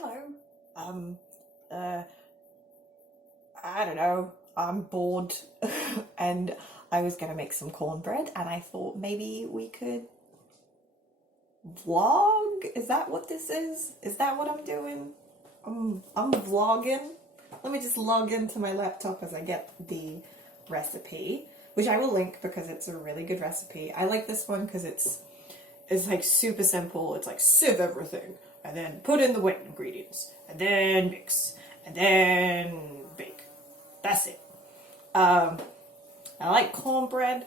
hello. Um, uh, I don't know. I'm bored and I was gonna make some cornbread and I thought maybe we could vlog? Is that what this is? Is that what I'm doing? I'm vlogging. Let me just log into my laptop as I get the recipe, which I will link because it's a really good recipe. I like this one because it's like super simple. It's like sieve everything and then put in the wet ingredients and then mix and then bake. That's it. I like cornbread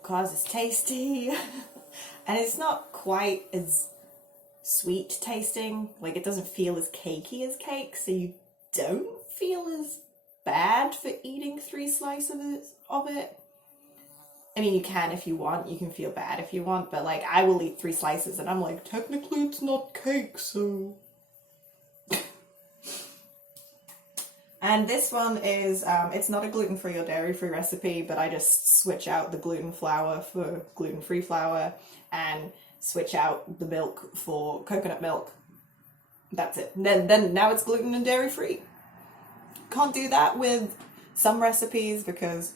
because it's tasty and it's not quite as sweet tasting. Like it doesn't feel as cakey as cake, so you don't feel as bad for eating 3 slices of it. I mean, you can if you want. You can feel bad if you want, but like I will eat 3 slices and I'm like, technically it's not cake, so. And this one is, it's not a gluten-free or dairy-free recipe, but I just switch out the gluten flour for gluten-free flour and switch out the milk for coconut milk. That's it. Then now it's gluten and dairy-free. Can't do that with some recipes because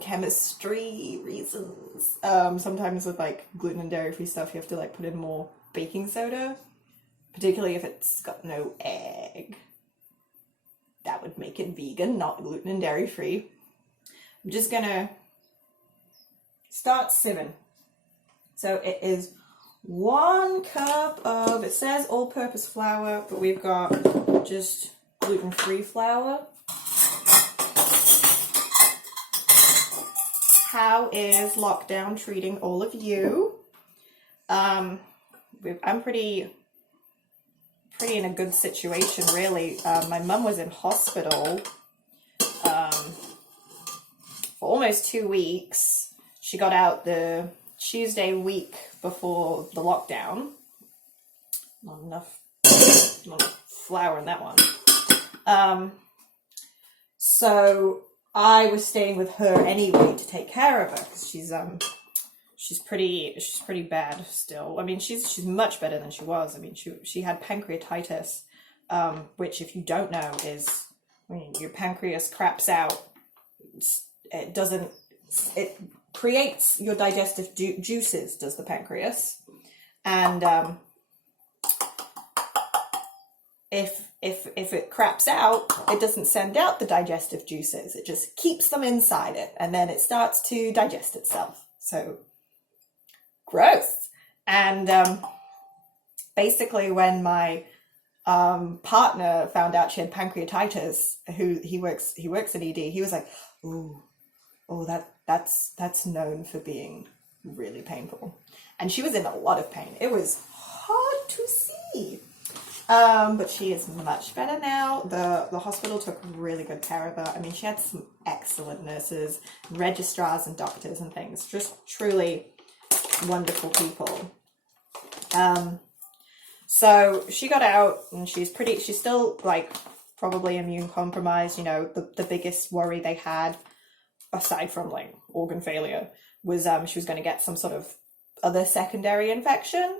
chemistry reasons. Sometimes with like gluten and dairy-free stuff, you have to like put in more baking soda, particularly if it's got no egg. That would make it vegan, not gluten and dairy free. I'm just gonna start sieving. So it is 1 cup of, it says all-purpose flour, but we've got just gluten-free flour. How is lockdown treating all of you? I'm pretty in a good situation, really. My mum was in hospital for almost 2 weeks. She got out the Tuesday week before the lockdown. Not enough flour in that one. So I was staying with her anyway to take care of her because she's pretty bad still. I mean, she's much better than she was. I mean, she had pancreatitis, which if you don't know is when your pancreas craps out. It creates your digestive juices, does the pancreas, and if it craps out, it doesn't send out the digestive juices. It just keeps them inside it, and then it starts to digest itself. So gross. And basically when my partner found out she had pancreatitis, he works at ED, he was like, oh that's known for being really painful. And she was in a lot of pain. It was hard to see. But she is much better now. The hospital took really good care of her. I mean, she had some excellent nurses, registrars and doctors and things. Just truly wonderful people. So she got out and she's still like probably immune compromised. You know, the biggest worry they had, aside from like organ failure, was she was going to get some sort of other secondary infection.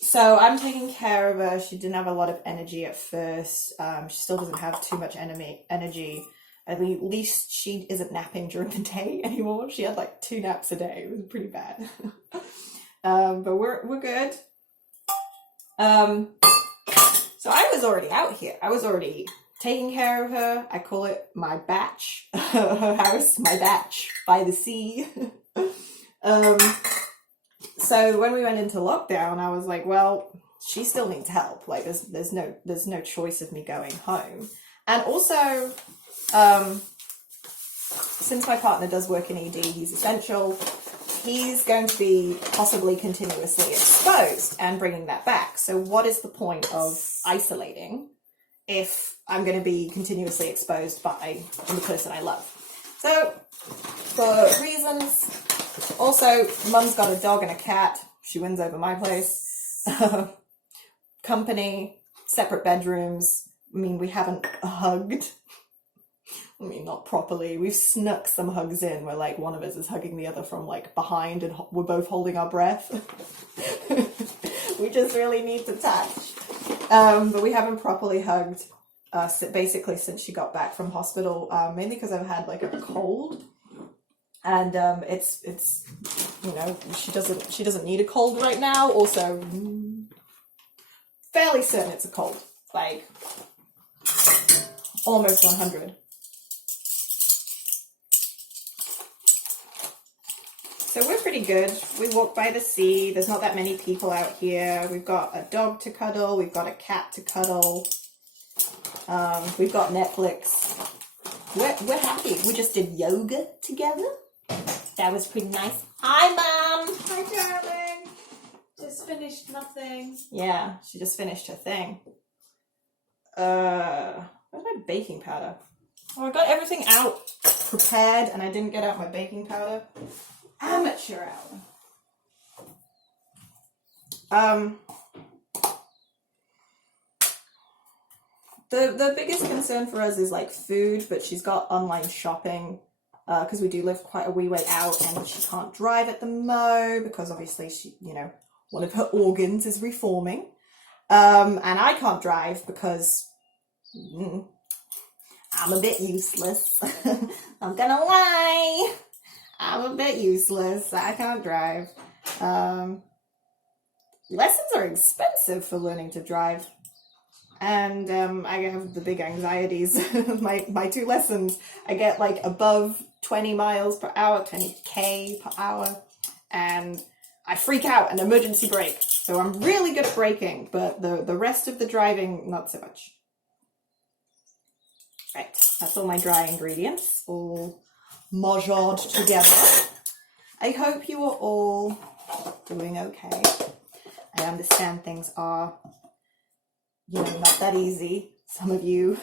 So I'm taking care of her. She didn't have a lot of energy at first. She still doesn't have too much energy. At least she isn't napping during the day anymore. She had like 2 naps a day. It was pretty bad. But we're good. So I was already out here. I was already taking care of her. I call it my batch. Her house, my batch by the sea. So when we went into lockdown, I was like, well, she still needs help. Like there's no choice of me going home. And also, since my partner does work in ED, he's essential. He's going to be possibly continuously exposed and bringing that back. So what is the point of isolating if I'm going to be continuously exposed by the person I love? So for reasons, also mum's got a dog and a cat. She wins over my place. Company, separate bedrooms. I mean, we haven't hugged I mean, not properly. We've snuck some hugs in where like one of us is hugging the other from like behind and we're both holding our breath. We just really need to touch. But we haven't properly hugged basically since she got back from hospital, mainly because I've had like a cold. And it's you know, she doesn't need a cold right now. Also, fairly certain it's a cold. Like almost 100. So we're pretty good. We walk by the sea. There's not that many people out here. We've got a dog to cuddle. We've got a cat to cuddle. We've got Netflix. We're happy. We just did yoga together. That was pretty nice. Hi, Mum. Hi, darling. Just finished my thing. Yeah, she just finished her thing. Where's my baking powder? Oh, I got everything out prepared and I didn't get out my baking powder. Amateur hour. The biggest concern for us is like food, but she's got online shopping because we do live quite a wee way out and she can't drive at the mo because obviously she, you know, one of her organs is reforming. And I can't drive because I'm a bit useless. I'm gonna lie. I'm a bit useless. I can't drive. Lessons are expensive for learning to drive. And I have the big anxieties. my 2 lessons, I get like above 20 miles per hour, 20k per hour. And I freak out and emergency brake. So I'm really good at braking, but the rest of the driving, not so much. Right, that's all my dry ingredients, all mojoed together. I hope you are all doing okay. I understand things are, you know, not that easy. Some of you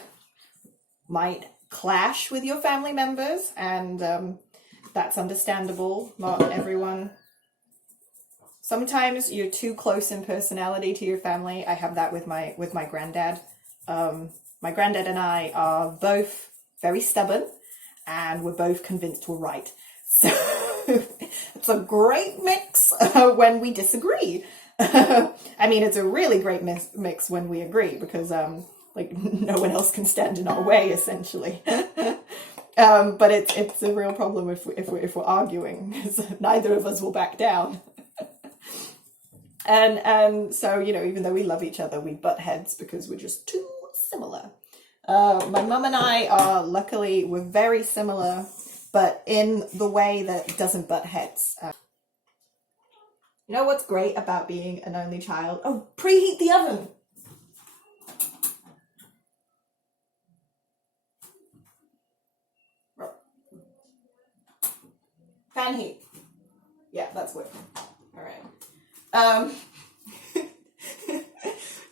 might clash with your family members, and that's understandable. Not everyone. Sometimes you're too close in personality to your family. I have that with my granddad. My granddad and I are both very stubborn, and we're both convinced we're right. So it's a great mix when we disagree. I mean, it's a really great mix when we agree because like no one else can stand in our way, essentially. But it's a real problem if we're arguing, because neither of us will back down. And so, you know, even though we love each other, we butt heads because we're just too similar. My mum and I are, luckily, we're very similar, but in the way that doesn't butt heads. You know what's great about being an only child? Oh, preheat the oven! Fan heat. Yeah, that's good. Alright.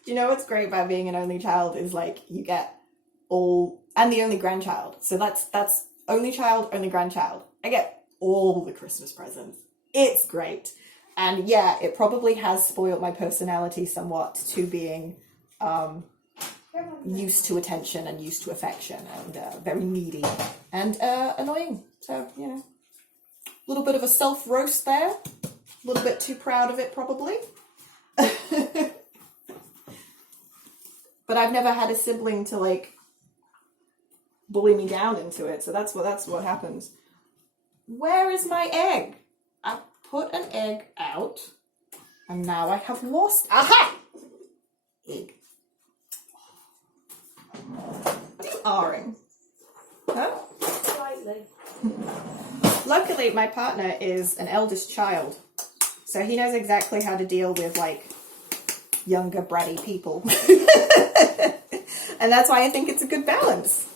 Do you know what's great about being an only child is like you get all, and the only grandchild. So that's only child, only grandchild. I get all the Christmas presents. It's great. And yeah, it probably has spoiled my personality somewhat to being used to attention and used to affection and very needy and annoying. So, you know, a little bit of a self-roast there. A little bit too proud of it, probably. But I've never had a sibling to, like, bully me down into it. So that's what happens. Where is my egg? I put an egg out, and now I have lost. Aha! Egg. What are you ahhing? Huh? Slightly. Luckily, my partner is an eldest child, so he knows exactly how to deal with, like, younger, bratty people. And that's why I think it's a good balance.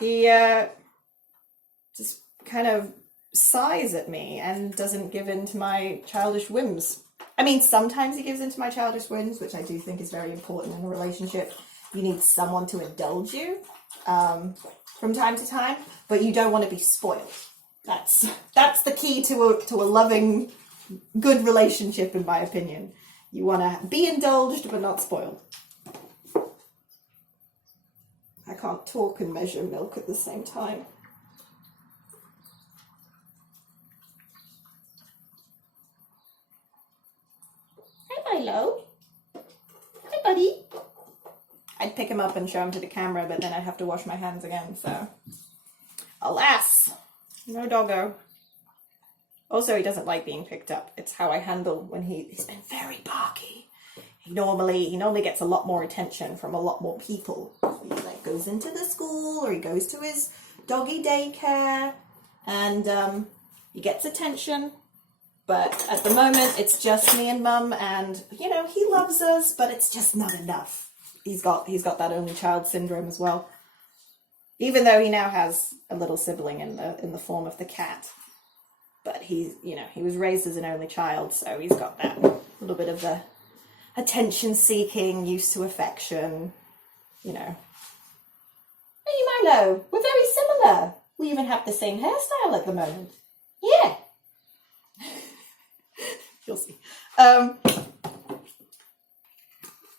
He just kind of sighs at me and doesn't give in to my childish whims. I mean, sometimes he gives in to my childish whims, which I do think is very important in a relationship. You need someone to indulge you from time to time, but you don't want to be spoiled. That's the key to a loving, good relationship, in my opinion. You want to be indulged, but not spoiled. I can't talk and measure milk at the same time. Hi, Milo. Hi, buddy. I'd pick him up and show him to the camera, but then I'd have to wash my hands again, so... Alas! No doggo. Also, he doesn't like being picked up. It's how I handle when he's been very barky. He normally gets a lot more attention from a lot more people. He like goes into the school or he goes to his doggy daycare and he gets attention. But at the moment, it's just me and Mum, and you know, he loves us, but it's just not enough. He's got that only child syndrome as well. Even though he now has a little sibling in the form of the cat. But he was raised as an only child, so he's got that little bit of the attention-seeking, used to affection, you know. Hey, Milo, we're very similar. We even have the same hairstyle at the moment. Yeah. You'll see.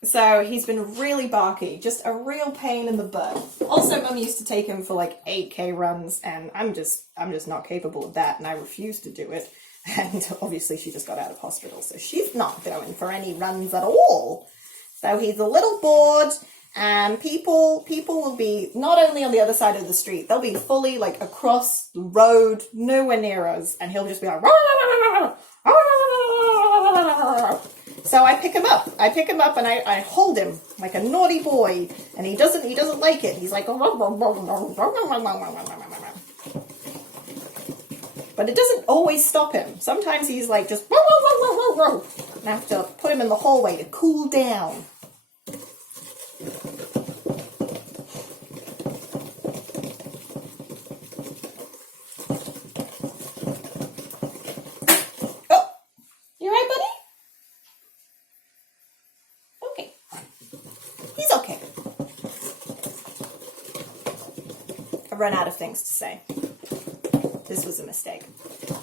So he's been really barky, just a real pain in the butt. Also, Mum used to take him for like 8K runs, and I'm just not capable of that, and I refuse to do it. And obviously she just got out of hospital, so she's not going for any runs at all. So he's a little bored, and people will be not only on the other side of the street, they'll be fully like across the road, nowhere near us, and he'll just be like, so I pick him up and I hold him like a naughty boy, and he doesn't like it. He's like, but it doesn't always stop him. Sometimes he's like just, and I have to put him in the hallway to cool down. Oh, you alright, buddy? Okay. He's okay. I've run out of things to say. This was a mistake.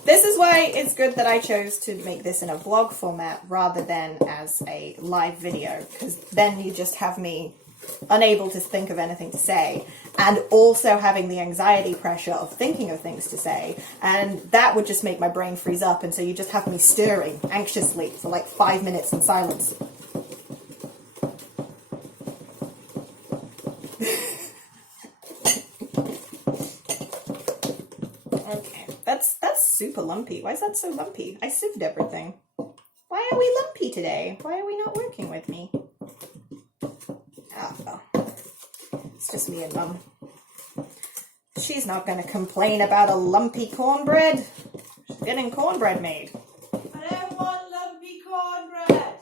This is why it's good that I chose to make this in a vlog format rather than as a live video, because then you just have me unable to think of anything to say, and also having the anxiety pressure of thinking of things to say, and that would just make my brain freeze up, and so you just have me stirring anxiously for like 5 minutes in silence. That's super lumpy. Why is that so lumpy? I sieved everything. Why are we lumpy today? Why are we not working with me? Oh, well. It's just me and Mum. She's not going to complain about a lumpy cornbread. She's getting cornbread made. I don't want lumpy cornbread.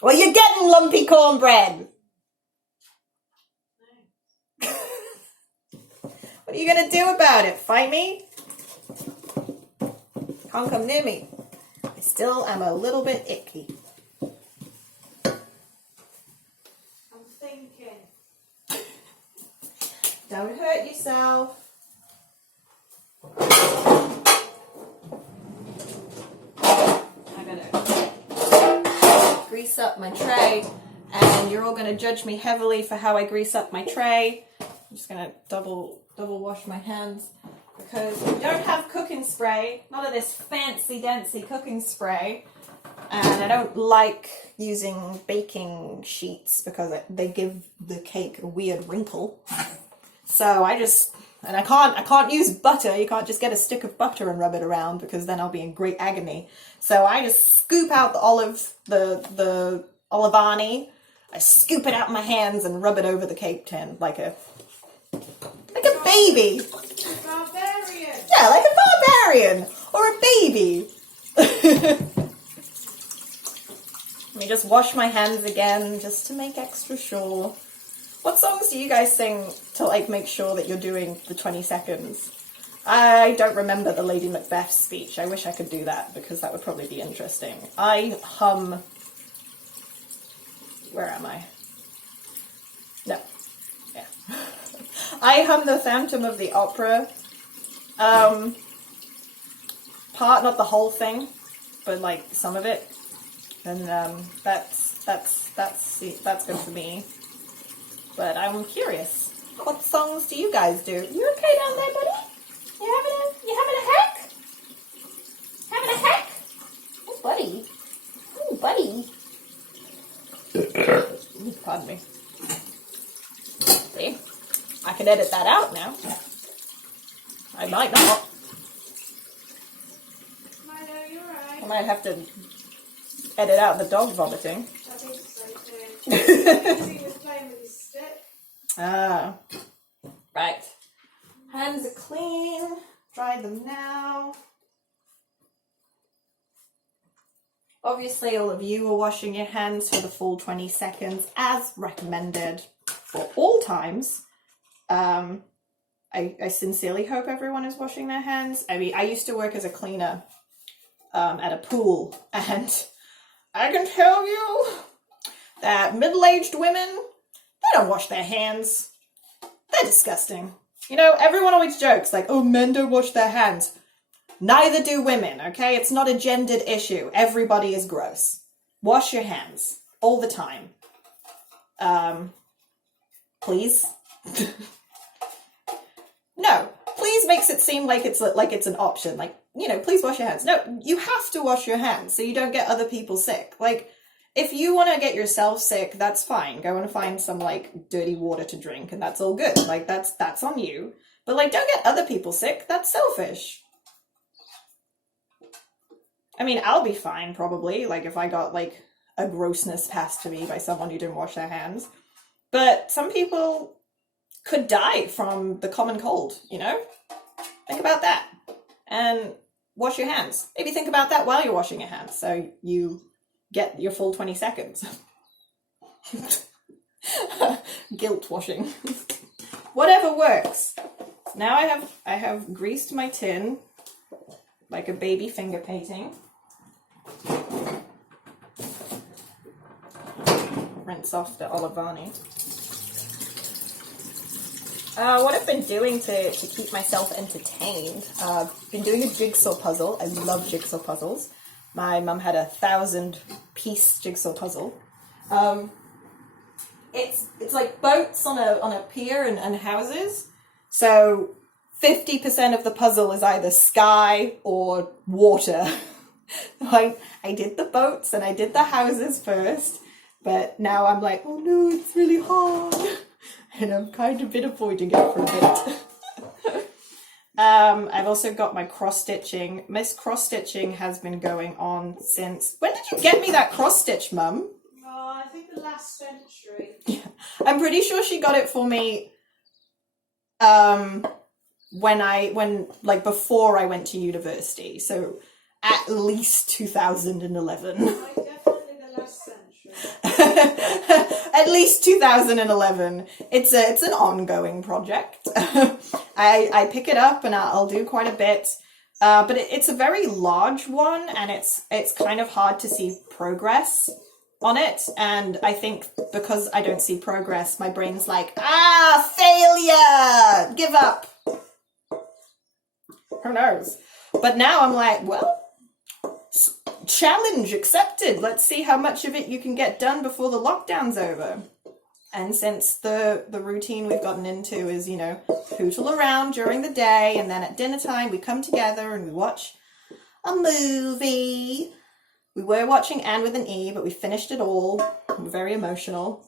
Well, you're getting lumpy cornbread. What are you going to do about it? Fight me? Can't come near me. I still am a little bit icky. I'm thinking. Don't hurt yourself. I'm going to grease up my tray, and you're all going to judge me heavily for how I grease up my tray. I'm just going to double wash my hands because we don't have cooking spray, none of this fancy dancy cooking spray, and I don't like using baking sheets because they give the cake a weird wrinkle. So I can't use butter. You can't just get a stick of butter and rub it around because then I'll be in great agony. So I just scoop out the olivani, I scoop it out in my hands and rub it over the cake tin like a baby. Barbarian. Yeah, like a barbarian or a baby. Let me just wash my hands again just to make extra sure. What songs do you guys sing to like make sure that you're doing the 20 seconds? I don't remember the Lady Macbeth speech. I wish I could do that because that would probably be interesting. I hum... Where am I? No. Yeah. I hum the Phantom of the Opera part, not the whole thing, but like some of it. And that's good for me. But I'm curious. What songs do you guys do? You okay down there, buddy? You having a heck? Having a heck? Oh, buddy. Oh, buddy. Pardon me. See? I can edit that out now. I might not. Milo, you're right. I might have to edit out the dog vomiting. I think so too. He was playing with his stick. Ah. Right. Hands are clean. Dry them now. Obviously, all of you are washing your hands for the full 20 seconds as recommended for all times. I sincerely hope everyone is washing their hands. I mean, I used to work as a cleaner at a pool, and I can tell you that middle-aged women, they don't wash their hands. They're disgusting. You know, everyone always jokes like, oh, men don't wash their hands. Neither do women, okay? It's not a gendered issue. Everybody is gross. Wash your hands all the time. Please? No, please makes it seem like it's an option. Like, you know, please wash your hands. No, you have to wash your hands so you don't get other people sick. Like, if you want to get yourself sick, that's fine. Go and find some, like, dirty water to drink, and that's all good. Like, that's on you. But, like, don't get other people sick. That's selfish. I mean, I'll be fine, probably, like, if I got, like, a grossness passed to me by someone who didn't wash their hands. But some people could die from the common cold, you know? Think about that. And wash your hands. Maybe think about that while you're washing your hands, so you get your full 20 seconds. Guilt washing. Whatever works. Now I have greased my tin like a baby finger painting. Rinse off the Olivani. What I've been doing to keep myself entertained, I've been doing a jigsaw puzzle. I love jigsaw puzzles. My mum had a 1,000-piece jigsaw puzzle. It's like boats on a pier and houses. So 50% of the puzzle is either sky or water. I did the boats and I did the houses first, but now I'm like, oh no, it's really hard. And I've kind of been avoiding it for a bit. I've also got my cross-stitching. This cross-stitching has been going on since... When did you get me that cross-stitch, Mum? Oh, I think the last century. Yeah. I'm pretty sure she got it for me before I went to university. So at least 2011. Like definitely the last century. At least 2011. It's an ongoing project. I pick it up and I'll do quite a bit, but it's a very large one, and it's kind of hard to see progress on it. And I think because I don't see progress, my brain's like, failure, give up. Who knows? But now I'm like, well, challenge accepted. Let's see how much of it you can get done before the lockdown's over. And since the routine we've gotten into is, you know, hootle around during the day, and then at dinner time we come together and we watch a movie. We were watching Anne with an E, but we finished it all. We're very emotional.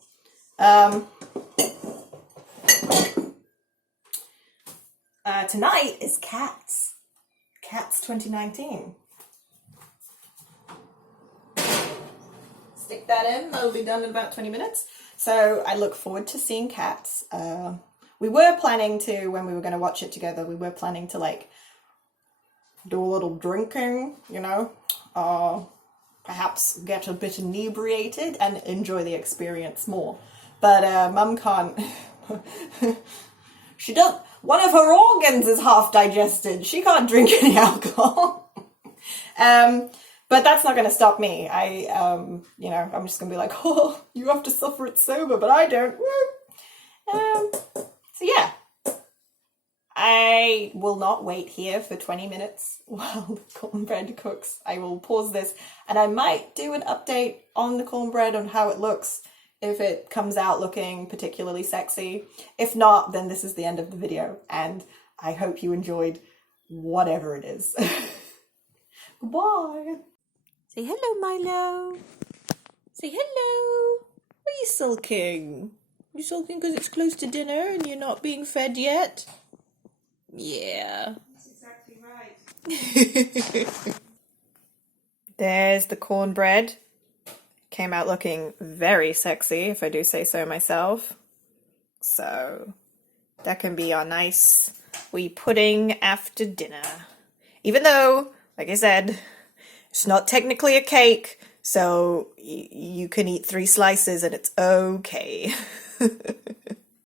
Tonight is Cats. Cats 2019. Stick that in. That'll be done in about 20 minutes. So I look forward to seeing Cats. We were planning to, when we were going to watch it together, we were planning to, like, do a little drinking, you know, perhaps get a bit inebriated and enjoy the experience more. But Mum can't. She does. One of her organs is half digested. She can't drink any alcohol. But that's not going to stop me. I'm just going to be like, oh, you have to suffer it sober, but I don't. So yeah, I I will not wait here for 20 minutes while the cornbread cooks. I will pause this and I might do an update on the cornbread on how it looks, if it comes out looking particularly sexy. If not, then this is the end of the video and I hope you enjoyed whatever it is. Goodbye. Say hello, Milo. Say hello. Why are you sulking? You sulking because it's close to dinner and you're not being fed yet? Yeah. That's exactly right. There's the cornbread. Came out looking very sexy, if I do say so myself. So that can be our nice wee pudding after dinner. Even though, like I said, it's not technically a cake, so you can eat 3 slices and it's okay.